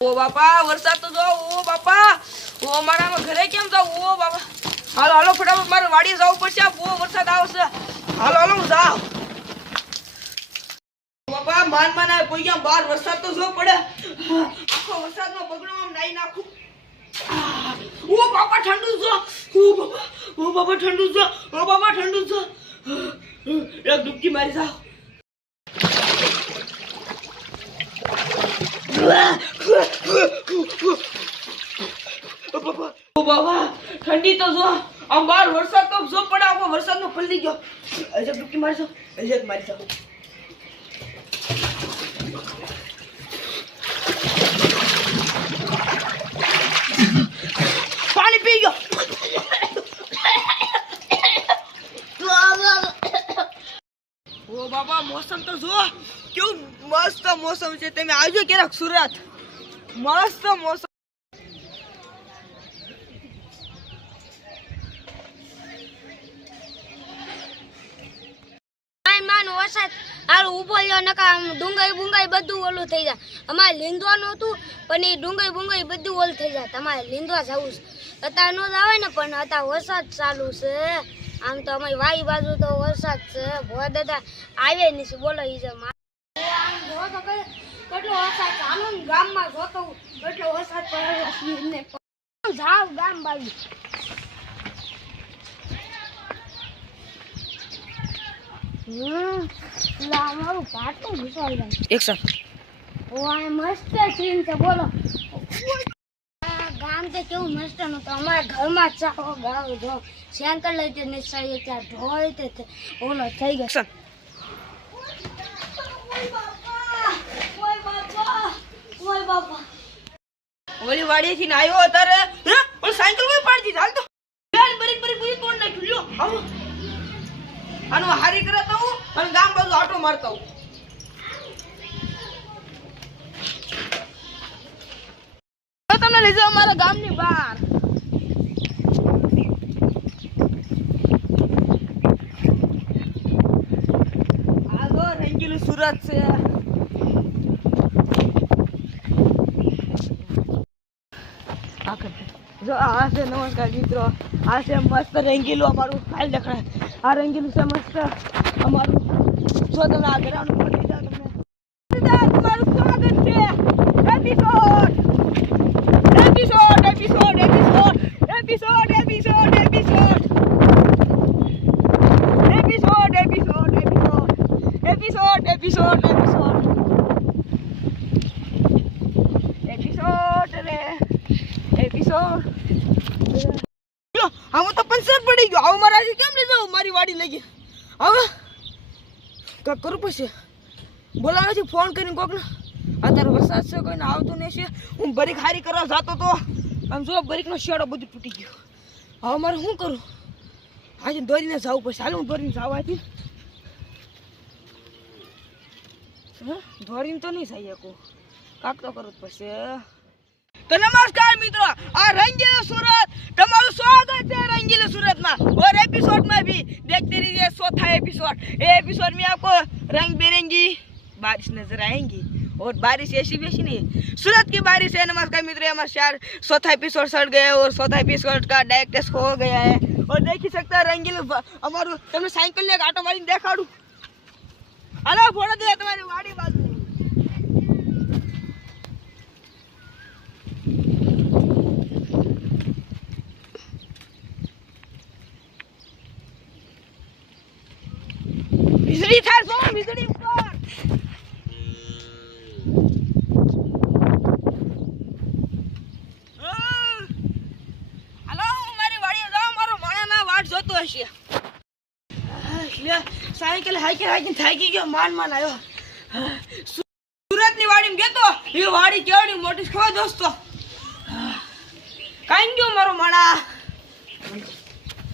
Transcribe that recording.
ઓ બાપા વરસાદ તો જો ઓ બાપા ઓ મારા ઘરે કેમ જાવ ઓ બાપા હાલો હાલો ફટાફટ મારે વાડીએ જવું પડશે બહુ વરસાદ આવશે હાલો હાલો હું જાવ બાપા માન આવે કોઈ ગયા બહાર વરસાદ તો જો પડે આખો વરસાદનો બગડો આમ નાઈ નાખું ઓ બાપા ઠંડુ જો ઓ બાપા ઠંડુ જો ઓ બાપા ઠંડુ જો એક ડૂબકી મારી જાવ ઓ બાબા ઠંડી તો જો આમ બહાર વરસાદ તો જો પડે આખો વરસાદનો પલળી ગયો અજબ ડૂબકી મારી જાવ પાણી પી ગયો ઓ બાબા મોસમ તો જો કેવું મસ્ત મોસમ છે તમે આવજો ક્યારેક સુરત મસ્ત મોસમ વરસાદ હાલ ઉભો લ્યો નકા ડુંગાઈ બુંગાઈ બધું ઓલું થઈ જાય અમારે લીંદવાનું હતું પણ એ ડુંગાઈ બુંગાઈ બધું ઓલું થઈ જાય તમારે લીંદવા જવું છે અત્યારે નો જ આવે ને પણ અત્યારે વરસાદ ચાલુ છે આમ તો અમારી વાઈ બાજુ તો વરસાદ છે ભોળા દાદા આવે નહીં બોલો ઈ છે આમ જો તો કેટલો વરસાદ ચાલુ ને ગામમાં જોતો કેટલો વરસાદ પડે જાવ ગામ બાજુ મારું પાટું ઘુસાઈ જાય એક સર ઓ આ મસ્ત સીન છે બોલો ગામ તો કેવું મસ્ત નું તો અમારા ઘરમાં ચાવો ગાવ જો સેન્કર લઈ તે નિસાઈ ત્યાં ઢોળ તે ઓલો થઈ ગયો સર ઓય બાપા ઓલી વાડીએથી ને આવ્યો અત્યારે હે ઓલી સાયકલ કોઈ પાડી દીધી હાલ તો બરીક બધી કોણ નાખ્યું લ્યો આવો આનો હારી કરતો હું અને ગામ બાજુ આટો મારતો હું તમને લઈ જાવ મારા ગામની બહાર આગો રંગીલું સુરત છે જો આ છે નમસ્કાર મિત્રો આ છે મસ્ત રંગીલું અમારું ફાઇલ દેખાય આ રંગીલું છે મસ્ત અમારું જો તમે આ ઘરાનું પડી જાવ તમને તમારું સ્વાગત છે episode episode episode episode episode episode episode episode episode episode episode episode episode રે એપિસોડ આમ તો પંચર પડી ગયો આવ મારાથી કેમ લઈ જાવ મારી વાડી લઈ ગઈ હવે કાક કરું પછી બોલાવે છે ફોન કરીને કોકને અત્યારે વરસાદ છે કોઈને આવતું નહીં છે હું બરીક હારી કરવા જતો તો આમ જો બરીકનો શેડો બધું તૂટી ગયો હવે મારે શું કરું આજે દોરીને જવું પડશે હાલ હું દોરીને જવાથી દોરીને તો નહીં જઈ શકું કાક તો કરવું જ પડશે तो नमस्कार मित्रों आ रंगीला सूरत તમારું સ્વાગત છે रंगीला सूरत में और एपिसोड में भी देखते रहिए चौथा एपिसोड ये एपिसोड में आपको रंग बिरंगी बारिश नजर आएंगी और बारिश ऐसी वैसी नहीं सूरत की बारिश है नमस्कार मित्रों हमारे यार चौथा एपिसोड सड़ गया और चौथा एपिसोड का डायरेक्ट हो गया है और देख ही सकता है रंगीला हमारू तुमने साइकिल ने आटो मारी देखाड़ू अरे फोड़ा दे तुम्हारी वाड़ी बाजू વીજળી થાય જો વીજળી ઉપર હાલો મારી વાડીએ જાવ મારો માણાના વાટ જોતો હશે લે સાયકલ હાકી થાકી ગયો માન આવ્યો સુરતની વાડીમાં ગયો એ વાડી કેવડી મોટી ખો દોસ્તો કાઈ ગયો મારો માણા